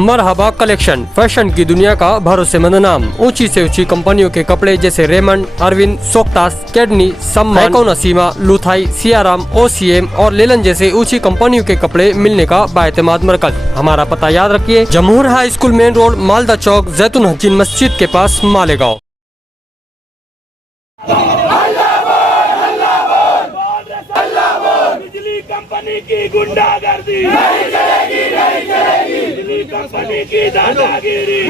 मरहबा collection, fashion की दुनिया का भरोसेमंद नाम। ऊंची से ऊंची कंपनियों के कपड़े जैसे रेमंड, अरविंद, सोक्टास, कैडनी, सम्मान, नसीमा, लुथाई, सियाराम, ओसीएम और लेलन जैसे ऊंची कंपनियों के कपड़े मिलने का बाएतमाद मरकज। हमारा पता याद रखिए, Jamhoor high school main road, Malda Chowk, जैतून हजीन मस्जिद के पास, मालेगांव। बिजली कंपनी की गुंडागर्दी नहीं चलेगी, नहीं चलेगी। बिजली कंपनी की दादागिरी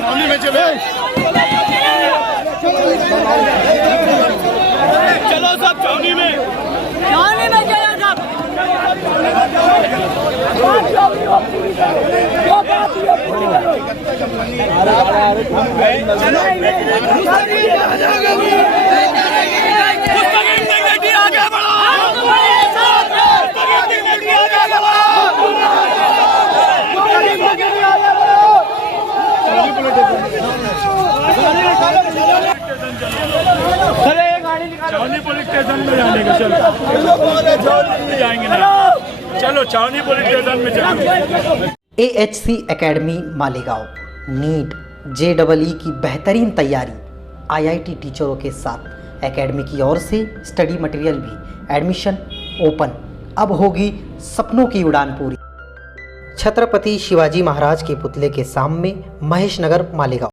छावनी में चलो सब छावनी में छावनी पुलिस स्टेशन में जाने का। चलो जाएंगे ना, चलो छावनी पुलिस स्टेशन में चलो। AHC academy Malegaon NEET JEE की बेहतरीन तैयारी IIT टीचरों के साथ एकेडमी की ओर से स्टडी मटेरियल भी। Admission open. अब होगी सपनों की उड़ान पूरी। छत्रपति शिवाजी महाराज के पुतले के सामने, महेश नगर, मालेगांव।